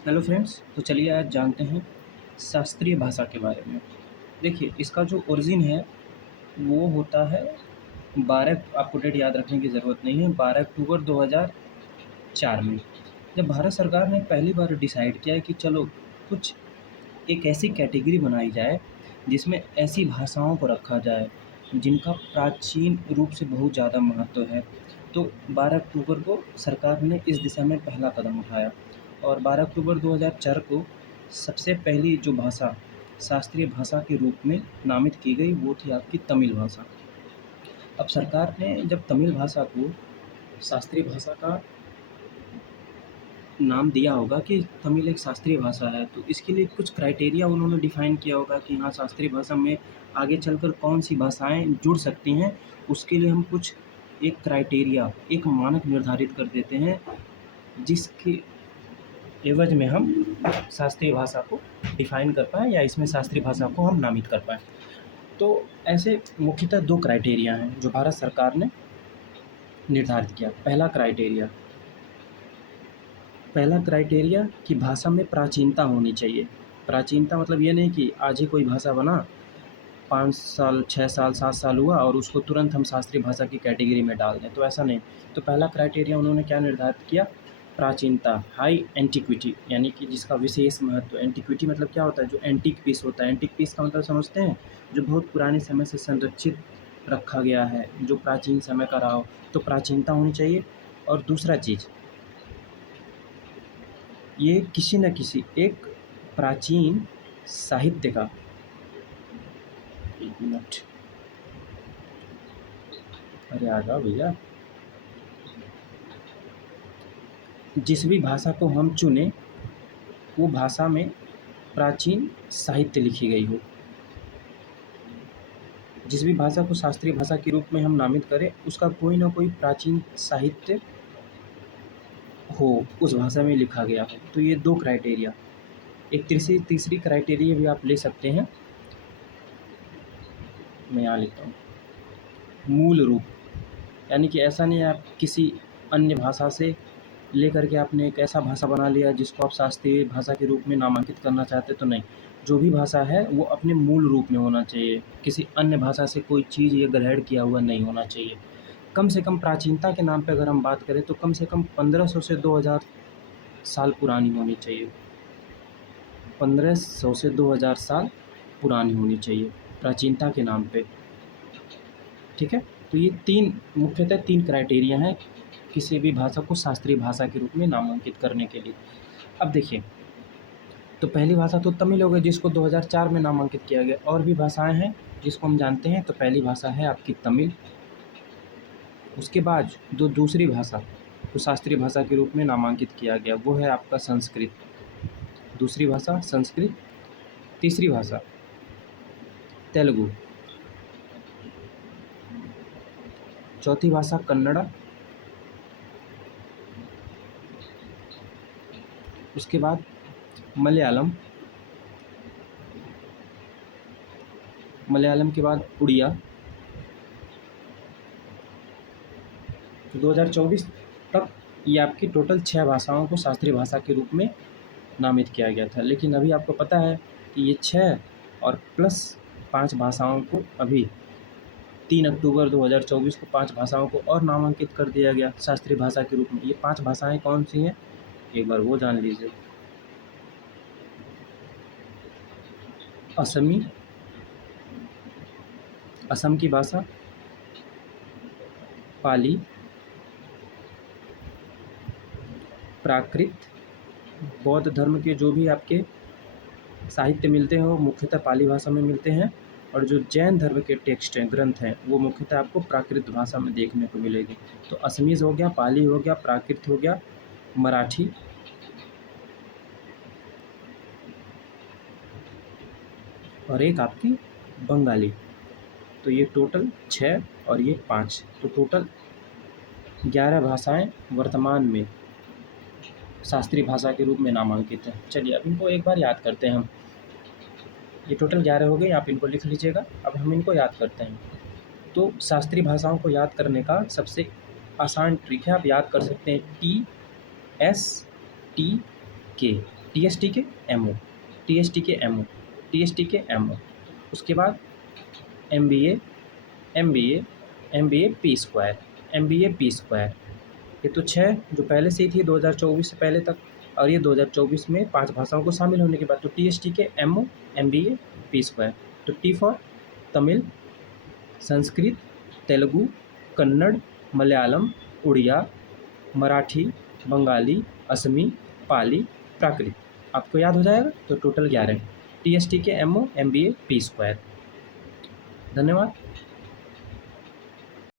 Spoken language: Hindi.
हेलो फ्रेंड्स, तो चलिए आज जानते हैं शास्त्रीय भाषा के बारे में। देखिए, इसका जो ओरिजिन है वो होता है 12, आपको डेट याद रखने की ज़रूरत नहीं है, 12 अक्टूबर 2004 में। जब भारत सरकार ने पहली बार डिसाइड किया है कि चलो कुछ एक ऐसी कैटेगरी बनाई जाए जिसमें ऐसी भाषाओं को रखा जाए जिनका प्राचीन रूप से बहुत ज़्यादा महत्व है। तो 12 अक्टूबर को सरकार ने इस दिशा में पहला कदम उठाया और 12 अक्टूबर 2004 को सबसे पहली जो भाषा शास्त्रीय भाषा के रूप में नामित की गई वो थी आपकी तमिल भाषा। अब सरकार ने जब तमिल भाषा को शास्त्रीय भाषा का नाम दिया होगा कि तमिल एक शास्त्रीय भाषा है, तो इसके लिए कुछ क्राइटेरिया उन्होंने डिफ़ाइन किया होगा कि हाँ, शास्त्रीय भाषा में आगे चलकर कौन-सी भाषाएँ जुड़ सकती हैं। उसके लिए हम कुछ एक क्राइटेरिया, एक मानक निर्धारित कर देते हैं, जिसके एवज़ में हम शास्त्रीय भाषा को डिफ़ाइन कर पाएँ या इसमें शास्त्रीय भाषा को हम नामित कर पाएँ। तो ऐसे मुख्यतः 2 क्राइटेरिया हैं, जो भारत सरकार ने निर्धारित किया। पहला क्राइटेरिया कि भाषा में प्राचीनता होनी चाहिए। प्राचीनता मतलब ये नहीं कि आज ही कोई भाषा बना, 5 साल, 6 साल, 7 साल हुआ और उसको तुरंत हम शास्त्रीय भाषा की कैटेगरी में डाल दें, तो ऐसा नहीं। तो पहला क्राइटेरिया उन्होंने क्या निर्धारित किया? प्राचीनता, हाई एंटीक्विटी, यानी कि जिसका विशेष महत्व। एंटीक्विटी मतलब क्या होता है? जो एंटीक पीस होता है। एंटीक पीस का मतलब समझते हैं? जो बहुत पुराने समय से संरक्षित रखा गया है, जो प्राचीन समय का रहा हो, तो प्राचीनता होनी चाहिए। और दूसरा चीज़, ये किसी न किसी एक प्राचीन साहित्य का, 1 मिनट, अरे आ जाओ भैया। जिस भी भाषा को हम चुनें, वो भाषा में प्राचीन साहित्य लिखी गई हो। जिस भी भाषा को शास्त्रीय भाषा के रूप में हम नामित करें, उसका कोई न कोई प्राचीन साहित्य हो, उस भाषा में लिखा गया हो। तो ये 2 क्राइटेरिया। एक तीसरी क्राइटेरिया भी आप ले सकते हैं, मैं यहाँ लिखता हूँ, मूल रूप। यानी कि ऐसा नहीं है आप किसी अन्य भाषा से लेकर के आपने एक ऐसा भाषा बना लिया जिसको आप शास्त्रीय भाषा के रूप में नामांकित करना चाहते, तो नहीं। जो भी भाषा है वो अपने मूल रूप में होना चाहिए, किसी अन्य भाषा से कोई चीज़ या ग्रहण किया हुआ नहीं होना चाहिए। कम से कम प्राचीनता के नाम पे अगर हम बात करें तो कम से कम 1500 से 2000 साल पुरानी होनी चाहिए। 1500 से 2000 साल पुरानी होनी चाहिए प्राचीनता के नाम पे। ठीक है? तो ये मुख्यतः 3 क्राइटेरिया हैं किसी भी भाषा को शास्त्रीय भाषा के रूप में नामांकित करने के लिए। अब देखिए, तो पहली भाषा तो तमिल हो गई जिसको 2004 में नामांकित किया गया। और भी भाषाएँ हैं जिसको हम जानते हैं। तो पहली भाषा है आपकी तमिल। उसके बाद जो दूसरी भाषा को शास्त्रीय भाषा के रूप में नामांकित किया गया वो है आपका संस्कृत। दूसरी भाषा संस्कृत। तीसरी भाषा तेलुगु। चौथी भाषा कन्नड़ा। उसके बाद मलयालम। मलयालम के बाद उड़िया। तो 2024 तक ये आपकी टोटल 6 भाषाओं को शास्त्रीय भाषा के रूप में नामित किया गया था। लेकिन अभी आपको पता है कि ये 6 और प्लस 5 भाषाओं को अभी 3 अक्टूबर 2024 को 5 भाषाओं को और नामांकित कर दिया गया शास्त्रीय भाषा के रूप में। ये 5 भाषाएँ कौन सी हैं? एक बार वो जान लीजिए। असमी, असम की भाषा, पाली, प्राकृत, बौद्ध धर्म के जो भी आपके साहित्य मिलते हैं वो मुख्यतः पाली भाषा में मिलते हैं। और जो जैन धर्म के टेक्स्ट हैं, ग्रंथ हैं, वो मुख्यतः आपको प्राकृत भाषा में देखने को मिलेगी। तो असमीज़ हो गया, पाली हो गया, प्राकृत हो गया, मराठी और एक आपकी बंगाली। तो ये टोटल 6 और ये 5, तो टोटल 11 भाषाएँ वर्तमान में शास्त्रीय भाषा के रूप में नामांकित हैं। चलिए अब इनको एक बार याद करते हैं हम। ये टोटल 11 हो गए, आप इनको लिख लीजिएगा। अब हम इनको याद करते हैं। तो शास्त्रीय भाषाओं को याद करने का सबसे आसान ट्रिक है, आप याद कर सकते हैं TSTK। TST के MO, TST के MO, TST के MO। उसके बाद MBA, MBA, MBA P square, MBA P square. ये तो 6 जो पहले से ही थी 2024 से पहले तक, और ये 2024 में 5 भाषाओं को शामिल होने के बाद। तो TST के MO, MBA पी स्क्वायर। तो T फॉर तमिल, संस्कृत, तेलुगु, कन्नड़, मलयालम, उड़िया, मराठी, बंगाली, असमी, पाली, प्राकृत। आपको याद हो जाएगा। तो टोटल 11 TST के MO, MBA पी स्क्वायर। धन्यवाद।